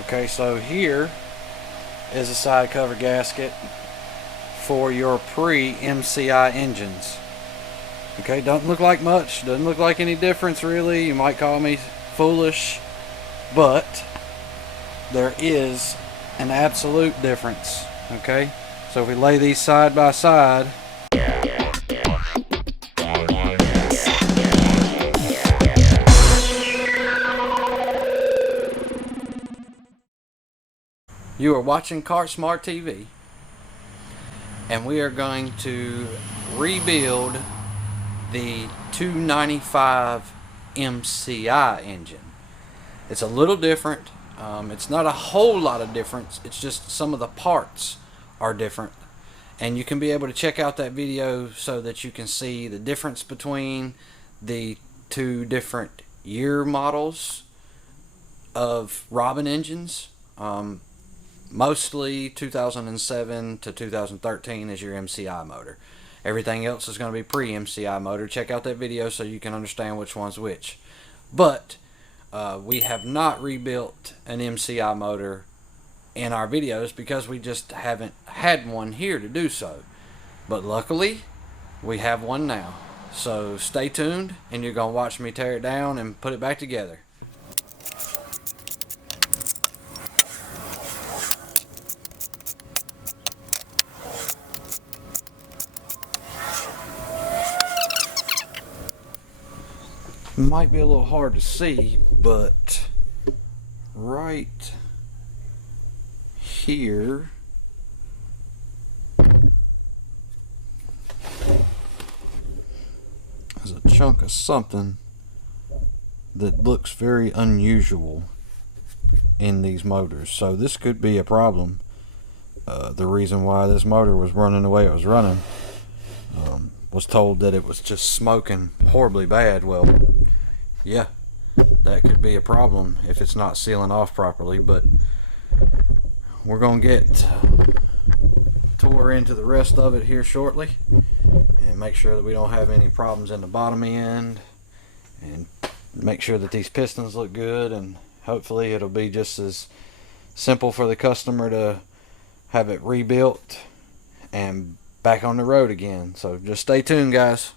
Okay, so here is a side cover gasket for your pre-MCI engines. Okay, doesn't look like much, doesn't look like any difference really. You might call me foolish, but there is an absolute difference. Okay, so if we lay these side by side, you are watching Car Smart TV, and we are going to rebuild the 295 MCI engine. It's a little different. It's not a whole lot of difference. It's just some of the parts are different. And you can be able to check out that video so that you can see the difference between the two different year models of Robin engines. Mostly 2007 to 2013 is your MCI motor. Everything else is going to be pre-MCI motor. Check out that video so you can understand which one's which. But we have not rebuilt an MCI motor in our videos because we just haven't had one here to do so. But luckily, we have one now. So stay tuned and you're going to watch me tear it down and put it back together. Might be a little hard to see, but right here is a chunk of something that looks very unusual in these motors. So this could be a problem. The reason why this motor was running the way it was running, was told that it was just smoking horribly bad. Well, yeah, that could be a problem if it's not sealing off properly, but we're gonna get tore into the rest of it here shortly and make sure that we don't have any problems in the bottom end, and make sure that these pistons look good, and hopefully it'll be just as simple for the customer to have it rebuilt and back on the road again. So just stay tuned, guys.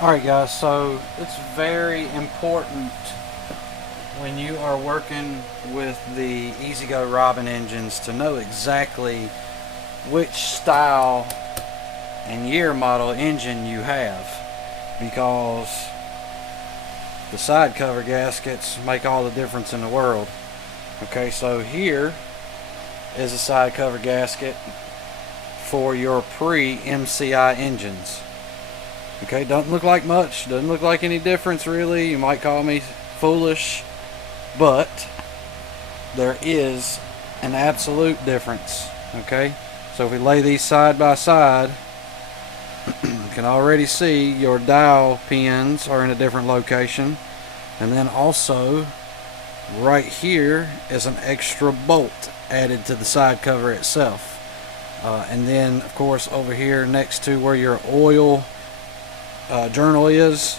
Alright guys, so it's very important when you are working with the EZGO Robin engines to know exactly which style and year model engine you have, because the side cover gaskets make all the difference in the world. Okay, so here is a side cover gasket for your pre-MCI engines. Okay, doesn't look like much, doesn't look like any difference really. You might call me foolish, but there is an absolute difference. Okay, so if we lay these side by side, you can already see your dial pins are in a different location, and then also right here is an extra bolt added to the side cover itself, and then of course over here next to where your oil journal is,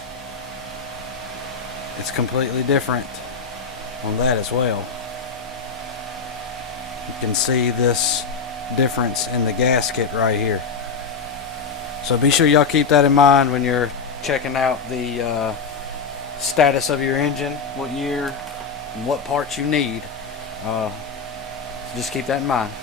it's completely different on that as well. You can see this difference in the gasket right here. So be sure y'all keep that in mind when you're checking out the status of your engine, what year and what parts you need. Just keep that in mind.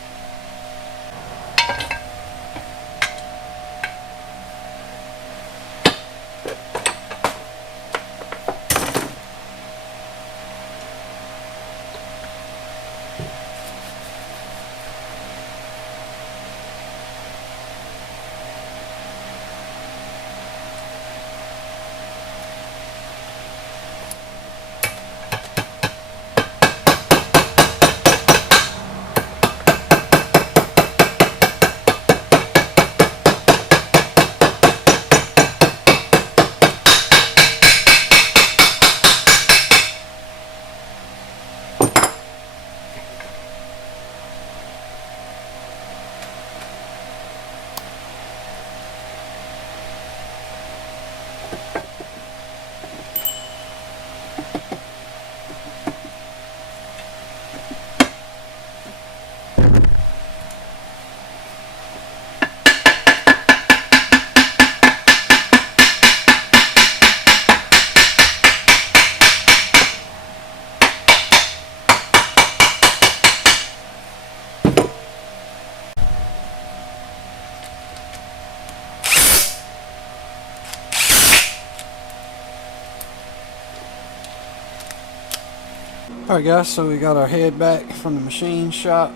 Alright guys, so we got our head back from the machine shop,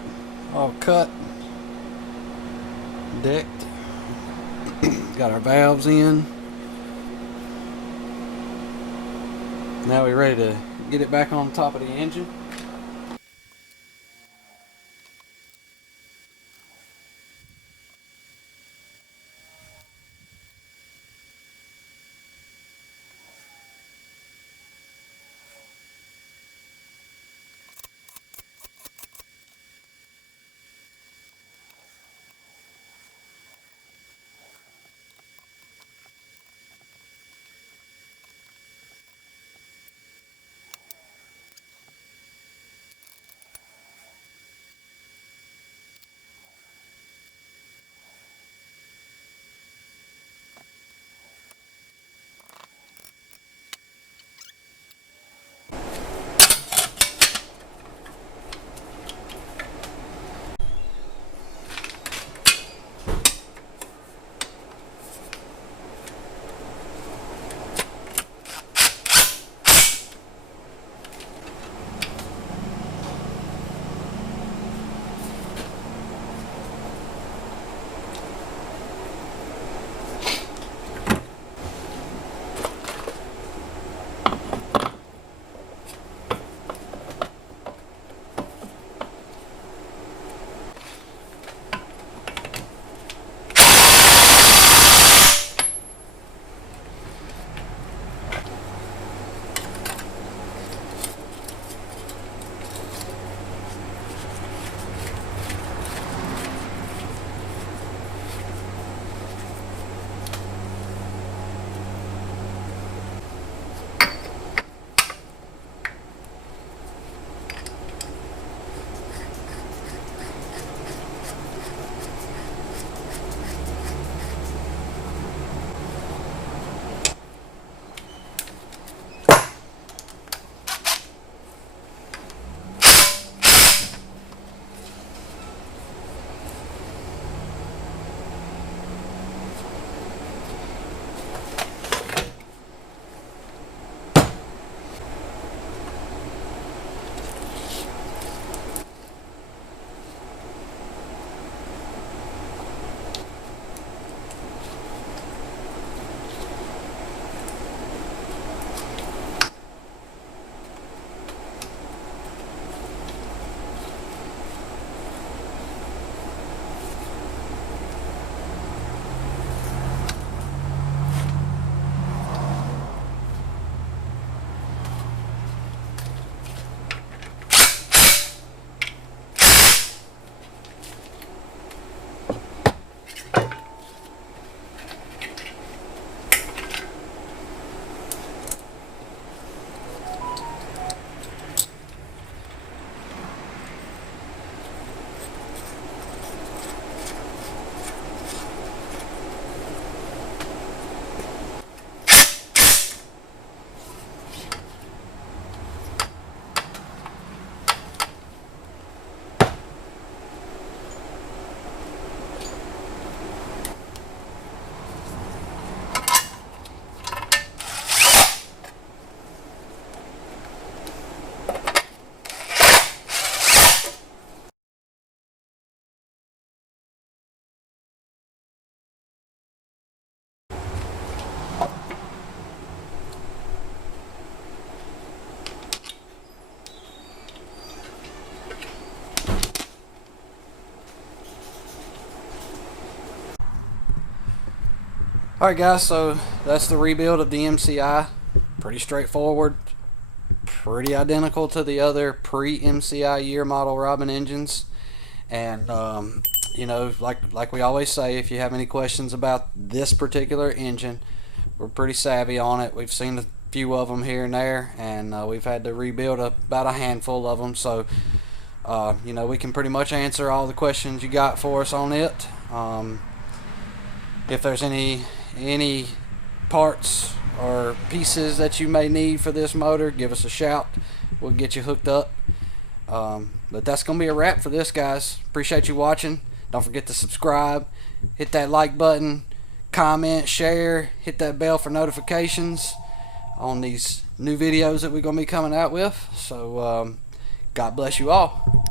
all cut, decked, got our valves in. Now we're ready to get it back on top of the engine. Alright guys, so that's the rebuild of the MCI. Pretty straightforward, pretty identical to the other pre-MCI year model Robin engines. And you know, like we always say, if you have any questions about this particular engine, we're pretty savvy on it. We've seen a few of them here and there, and we've had to rebuild about a handful of them. So you know, we can pretty much answer all the questions you got for us on it. If there's any parts or pieces that you may need for this motor, give us a shout. We'll get you hooked up. But that's gonna be a wrap for this, guys. Appreciate you watching. Don't forget to subscribe, hit that like button, comment, share, hit that bell for notifications on these new videos that we're gonna be coming out with. So God bless you all.